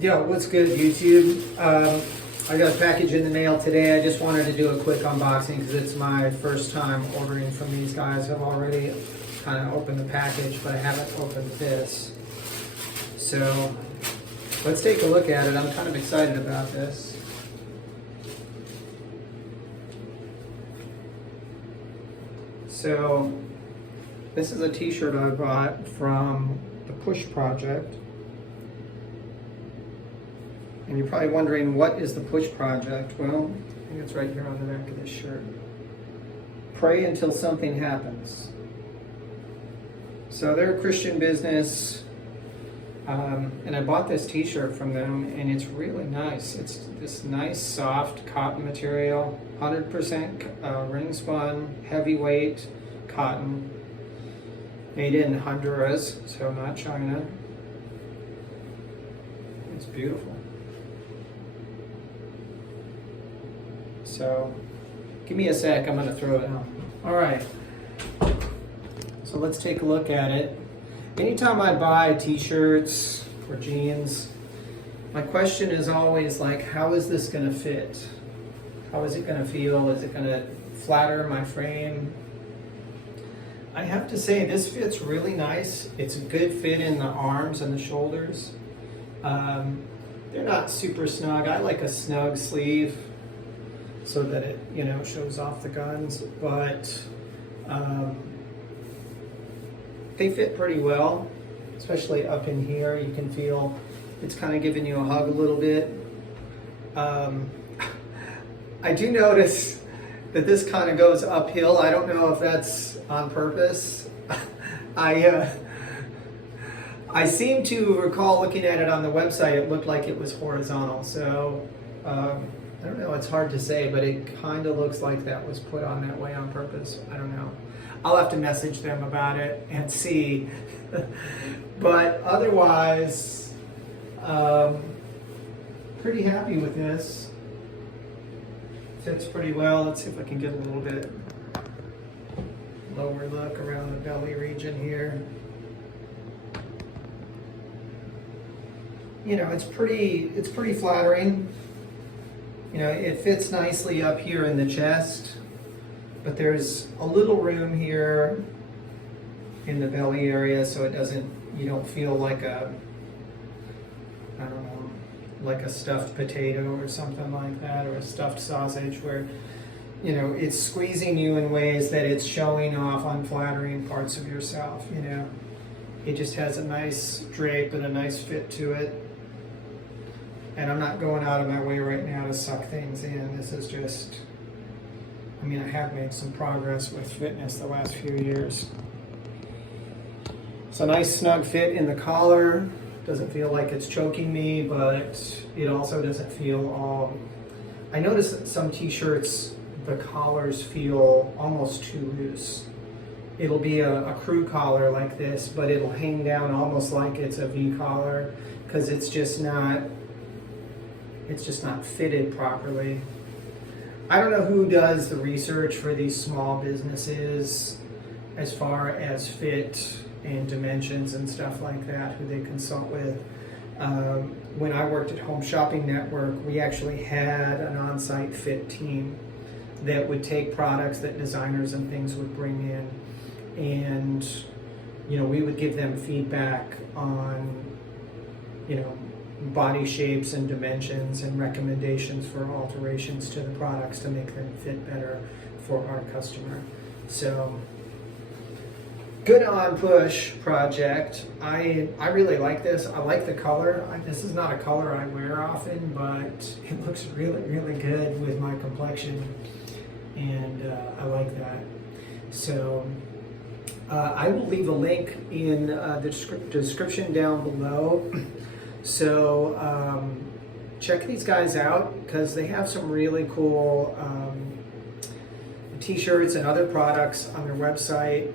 Yo, what's good, YouTube? I got a package in the mail today. I just wanted to do a quick unboxing because it's my first time ordering from these guys. I've already kind of opened the package, but I haven't opened this. So let's take a look at it. I'm kind of excited about this. So this is a t-shirt I bought from the P.U.S.H project. And you're probably wondering, what is the P.U.S.H project? Well, I think it's right here on the back of this shirt. Pray until something happens. So they're a Christian business, and I bought this t-shirt from them, and it's really nice. It's this nice, soft cotton material, 100% ring spun, heavyweight cotton, made in Honduras, so not China. It's beautiful. So, give me a sec, I'm gonna throw it on. All right, so let's take a look at it. Anytime I buy t-shirts or jeans, my question is always like, how is this gonna fit? How is it gonna feel? Is it gonna flatter my frame? I have to say, this fits really nice. It's a good fit in the arms and the shoulders. They're not super snug. I like a snug sleeve so that it, shows off the guns, but they fit pretty well, especially up in here. You can feel it's kind of giving you a hug a little bit. I do notice that this kind of goes uphill. I don't know if that's on purpose. I seem to recall looking at it on the website, it looked like it was horizontal. So I don't know, it's hard to say, but it kind of looks like that was put on that way on purpose. I don't know. I'll have to message them about it and see. But otherwise, pretty happy with this. Fits pretty well. Let's see if I can get a little bit lower look around the belly region here. It's pretty flattering. It fits nicely up here in the chest, but there's a little room here in the belly area, so you don't feel like like a stuffed potato or something like that, or a stuffed sausage where, it's squeezing you in ways that it's showing off unflattering parts of yourself, It just has a nice drape and a nice fit to it. And I'm not going out of my way right now to suck things in. This is just, I have made some progress with fitness the last few years. It's a nice snug fit in the collar. Doesn't feel like it's choking me, but it also doesn't feel all... I notice that some t-shirts, the collars feel almost too loose. It'll be a crew collar like this, but it'll hang down almost like it's a V collar, because it's just not fitted properly. I don't know who does the research for these small businesses as far as fit and dimensions and stuff like that, who they consult with. When I worked at Home Shopping Network, we actually had an on-site fit team that would take products that designers and things would bring in, and we would give them feedback on body shapes and dimensions and recommendations for alterations to the products to make them fit better for our customer. So good on P.U.S.H project. I really like this. I like the color. This is not a color I wear often, but it looks really, really good with my complexion, and I like that. So I will leave a link in the description down below. So check these guys out, because they have some really cool t-shirts and other products on their website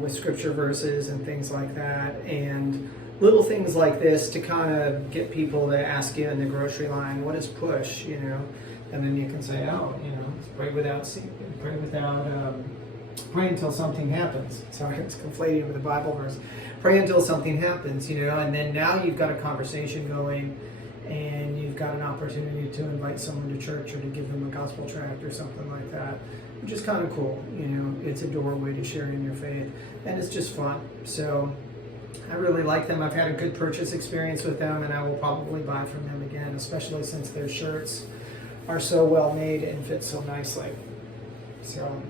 with scripture verses and things like that, and little things like this to kind of get people to ask you in the grocery line, what is P.U.S.H, and then you can say, oh, pray without pray until something happens. Sorry, it's conflating with the Bible verse. Pray until something happens, and then now you've got a conversation going, and you've got an opportunity to invite someone to church or to give them a gospel tract or something like that, which is kind of cool. It's a doorway to sharing your faith, and it's just fun. So I really like them. I've had a good purchase experience with them, and I will probably buy from them again, especially since their shirts are so well made and fit so nicely. So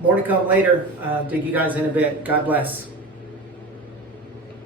more to come later. Dig you guys in a bit. God bless.